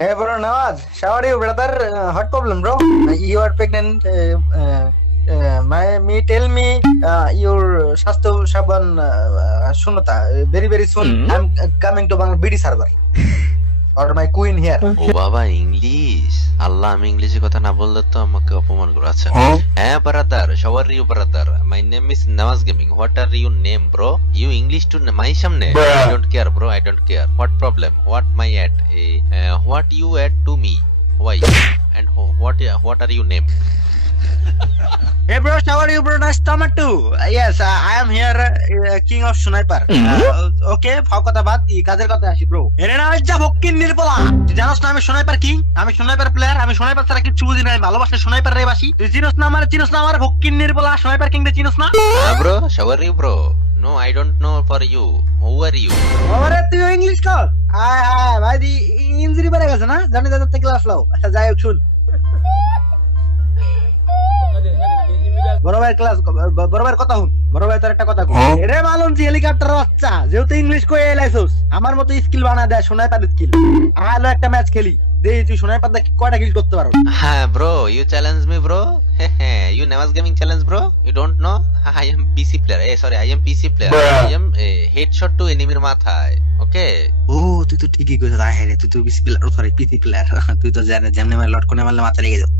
Hey bro, Nawaz, how are you, brother? What problem, bro? You are pregnant. Me tell me your Shasto Shaban Shunata. Very very soon, I'm coming to Bangla BD server or my queen here. ও বাবা English, আল্লাহ আমি ইংলিশে কথা না বললে তো আমাকে অপমান করে। আচ্ছা হ্যাঁ brother, how are you brother? My name is Nawaz gaming. What are you name bro? You English to my সামনে? I don't care bro, I don't care. What problem? What my add? What you add to me? Why and what are you name? Hey bro, how are you, bro? Nice to meet you. Yes, I am here, king of Sniper. Okay, ফাও কথা বাদ, এই কাজের কথা আসি bro. এরে না যা ভক্কিন নির্বলা। তুই জানোস না আমি স্নাইপার কিং, আমি স্নাইপার প্লেয়ার, আমি স্নাইপার ছাড়া কিছু বুঝি না, আমি ভালোবাসি স্নাইপার রে বাসি। তুই চিনোস না আমার ভক্কিন নির্বলা স্নাইপার কিং রে চিনোস না? হ্যাঁ bro, how are you bro? No I don't know for you. Who are you? আরে তুই ইংলিশ কর। হ্যাঁ ভাই দি ইনজুরি পড়ে গেছে না? জানি দাদা থেকে ক্লাস লাও। আচ্ছা যাই হোক শুন। বড় ভাই ক্লাস বড় ভাইয়ের কথা শুন। বড় ভাই তোর একটা কথা কই। এরে মালুম জি হেলিকপ্টার বাচ্চা, যেহেতু ইংলিশ কই এলাইছস, আমার মতো স্কিল বানা দে, স্নাইপার স্কিল। আলো একটা ম্যাচ খেলি। দেই তুই স্নাইপার দা কয়টা কিল করতে পারো? হ্যাঁ bro, you challenge me bro. হ্যাঁ, you Nawaz gaming challenge bro. You don't know I am PC player. Sorry, I am PC player. I am headshot to এনিমির মাথায়। ওকে। ও তুই তো ঠিকই কইছিস। আয় রে তুই তো পিসি প্লেয়ার, সরি পিসি প্লেয়ার। তুই তো জানিস যেমনে মারলে লটকনে মারলে মাথা লেগে যাবে।